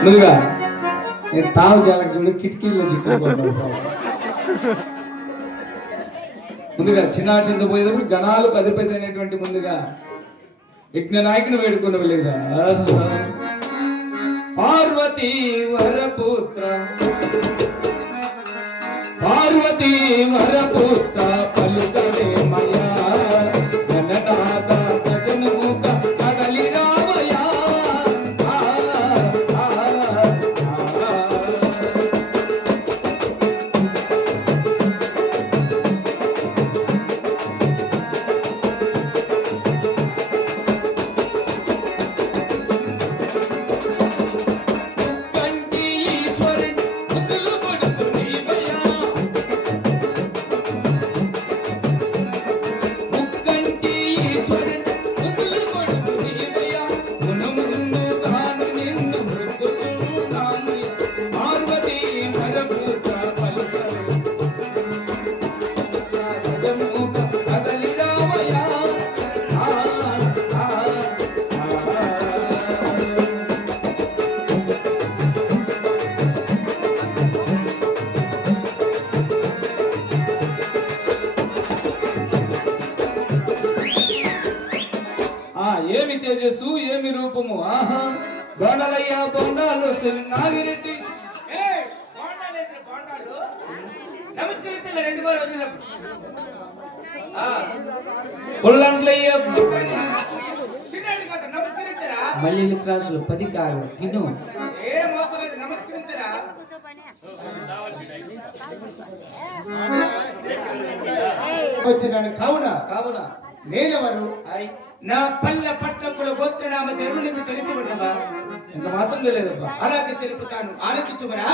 ముందుగా నేను తావు జాలకు చూడు కిటికీల్లో చిక్కుకుంటున్నాను ముందుగా చిన్న చింత పోయేటప్పుడు గణాలకు అధిపతి అయినటువంటి ముందుగా విఘ్న నాయకుని వేడుకున్న లేదా? పార్వతీ వరపుత్ర. పార్వతీ వరపుత్ర. తేజస్సు ఏమి రూపము? ఆహా బొండలయ్య బొండాలు నాగిరెడ్డి. పుల్లండ్లయ్య మల్లెల క్రాసులు పది కారు తిను. కావున. కావున. నేనెవరు? నా పల్లె పట్టకుల గోత్రనామ దేవునికి తెలిసి ఉండవా ఎంత మాత్రం తెలియదబ్బా అలాగే తెలుపుతాను ఆలోచించుమరా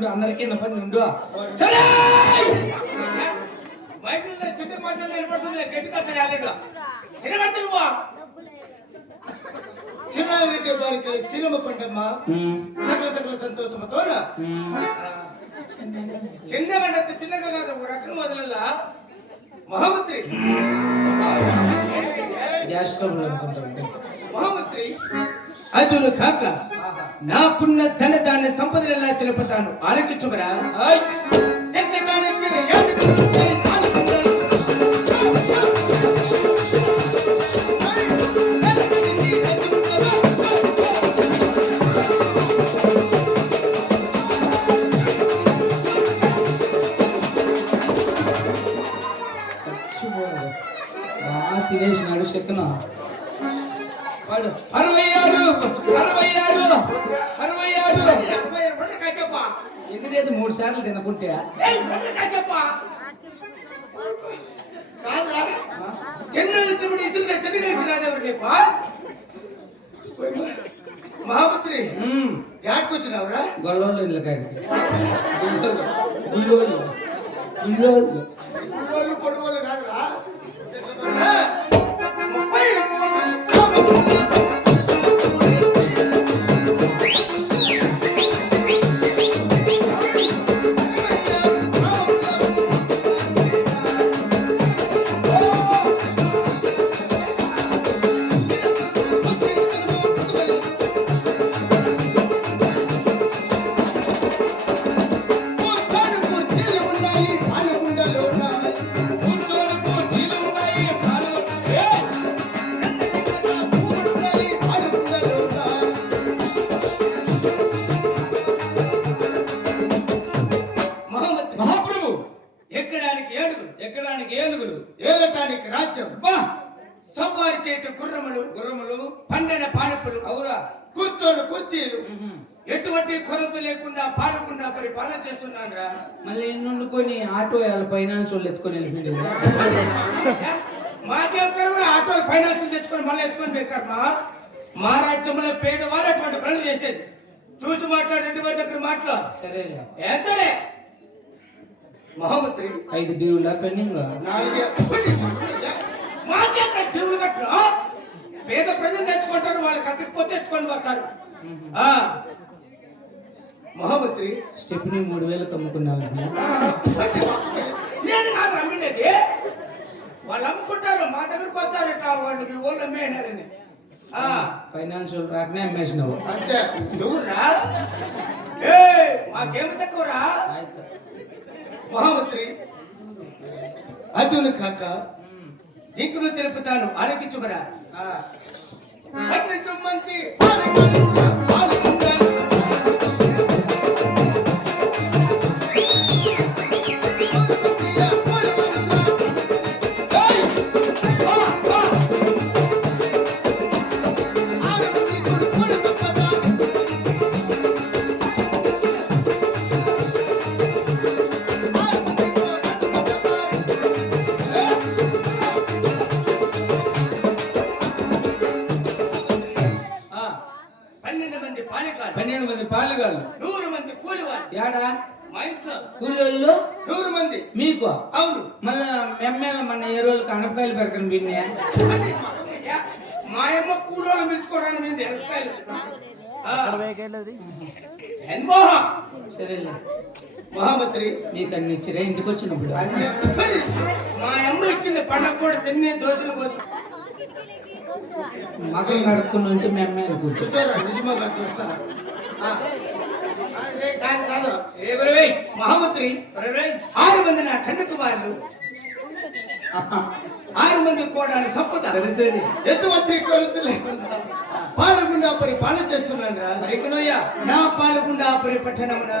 జనం చూడు అందరికీ నా పని ఉండు సరే మైకుల్లో చిన్న మాటలు నిలబడుతుంది గట్టి కష్టం యాలేడు చిన్నగట్టు నువ్వా చిన్నాగిరెడ్డి వారికి సినిమ కొండమ్మ ఉమ్, సకల సకల సంతోషముతో ఉమ్. చిన్నగా అంటే చిన్నగా కాదు ఒక రకం మొదలల్లా మహామంత్రి గ్యాస్ ట్రబుల్ అనుకుంటా మహామంత్రి అదును కాక ఆహా. నాకున్న ధన ధాన్య సంపదలెల్లా తెలుపుతాను? ఆలోచించుమరా తినేసినాడు చెక్కున అరవై ఆరు అరవై ఆరు అరవై ఆరు కాచప్పా. ఎదురేది మూడు సార్లు తినకుంటే. చిన్న ఇచ్చినప్పుడు ఇసులు చిన్నగా ఇచ్చిరాదేవారు నీకు మహామంత్రి మ్మ్. జాటుకొచ్చినావురా గొల్లోళ్ళు ఇళ్ళ కాడికి గుళ్ళోళ్ళు. గుళ్ళోళ్ళు. అవురా. కూర్చోని కుర్చీలు. ఎటువంటి కొరత లేకుండా పాడకుండా పరిపాలన చేస్తున్నాను రా మళ్ళీ నుండుకొని ఆటో ఫైనాన్స్ వాళ్ళు ఎత్తుకొని వెళ్ళిపోయింది. మాకేం కర్మ ఆటో ఫైనాన్స్ తెచ్చుకొని మళ్ళీ ఎత్తుకొని బేకర్మా మా. రాజ్యంలో పేదవాళ్ళు అటువంటి పనులు చేసేది. చూసి మాట్లాడు రెండు వారి దగ్గర మాట్లా. సరేలే. ఎంతనే మహమ్మత్రి ఐదు డ్యూల పెండింగ్? నాలుగే మాకే దేవుడు కట్టరు? పేద ప్రజలు తెచ్చుకుంటారు వాళ్ళు కట్టకపోతే ఎత్తుకొని పోతారు. ఆ. మహమ్మత్రి స్టెప్ని మూడు వేలకు అమ్ముకున్నాను నేను కాదు అమ్మినది వాళ్ళు అమ్ముకుంటారు మా దగ్గరకు వస్తారు ఇట్లా వాళ్ళు మీ ఊళ్ళో అమ్మేనారని ఆ, ఫైనాన్స్ వాళ్ళు రాకనే అమ్మేసినావు. అంతే. దూరా ఏ మాకేమి తక్కువరా. మహామంత్రి అదును కాక దిక్కును తెలుపుతాను ఆలకించుమరా? ಹಣ್ಣು ತುಂಬಂತಿ కూలోళ్ళు? నూరు మంది. మీకు? అవును. మళ్ళా ఎమ్మెల్యే మన ఏ రోజులకు అనపకాయలు పెరగని బిన్నే. మా అమ్మ కూలోళ్ళు మెచ్చుకోవడానికి మీద ఎరకాయలు ఎన్మోహం సరేలే. మహామంత్రి. మీకు అన్ని ఇచ్చిరే ఇంటికి వచ్చినప్పుడు. మా అమ్మ ఇచ్చింది పండగ కూడా తిన్నే దోశలు పోచు. మగం కడుక్కుని ఉంటే మీ అమ్మాయిని కూర్చో. చూస్తారా నిజమా మహామంత్రి ఆరు మంది నా కన్ను కుమారులు ఆరు మంది కోడాలి సంపద. ఎటువంటి కొరత లేకుండా పాలగుండా పరి పాలన చేస్తున్నాను నా పాలగుండా పరి పట్టణమున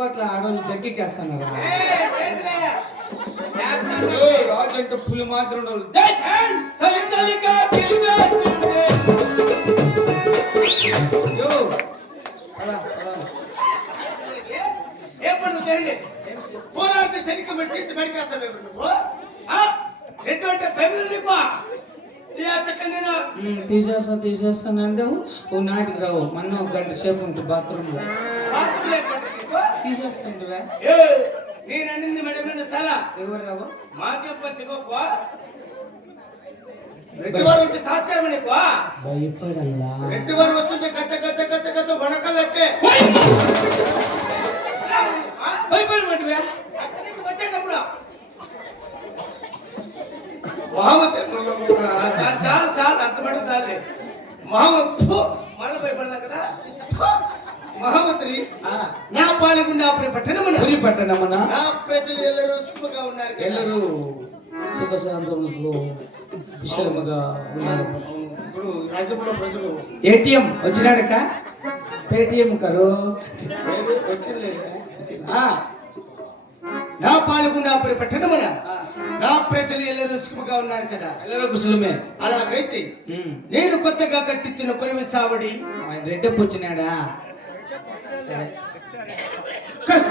పట్టుకోట్ల ఆడవాళ్ళు జగ్గికేస్తున్నారా ఓ, రాజంటే పులి మాత్రం పోరాడితే సరిగ్గా తీసి ఎవరు నువ్వు? ఆ? ఎటువంటి తీసేస్తా తీసేస్తాను అంటావు ఓ నాటికి రావు. మొన్న ఒక గంట సేపు ఉంటుంది బాత్రూంలో. తీసేసుకుంటురా నేను అన్నింది మేడం తల. ఎవరు రావు మాకెప్ప దిగోకో ఉంటే తాత్కారం నీకు భయపడల్లా. రెడ్డివారు వచ్చుంటే కచ్చ కచ్చ కచ్చ కచ్చ వనకలట్టే భయపడమంటువ్యా మహమ్మద్ చాలు చాలు అంత మటుకు చాలే. మహమ్మద్ మళ్ళీ భయపడలే కదా? మహమ్మద్ని నా పాలకుండా అప్పుడు పట్టణమున? పురి పట్టణమున? నా ప్రజలు ఎల్లరూ సుఖంగా ఉన్నారు కదా. ఎల్లరూ సుఖశాంతములతో విషయముగా ఉన్నారు. అవును. ఇప్పుడు రాజ్యంలో ప్రజలు ఏటీఎం వచ్చినాడక పేటిఎం కరో. నా పాలకుండా అప్పుడు పట్టణమున? నా ప్రజలు ఎల్లరూ సుఖంగా ఉన్నారు కదా. ఎల్లరూ కుశలమే. అలాగైతే. నేను కొత్తగా కట్టించిన కొలివి సావడి ఆయన రెడ్డప్పు వచ్చినాడా సరే. Because.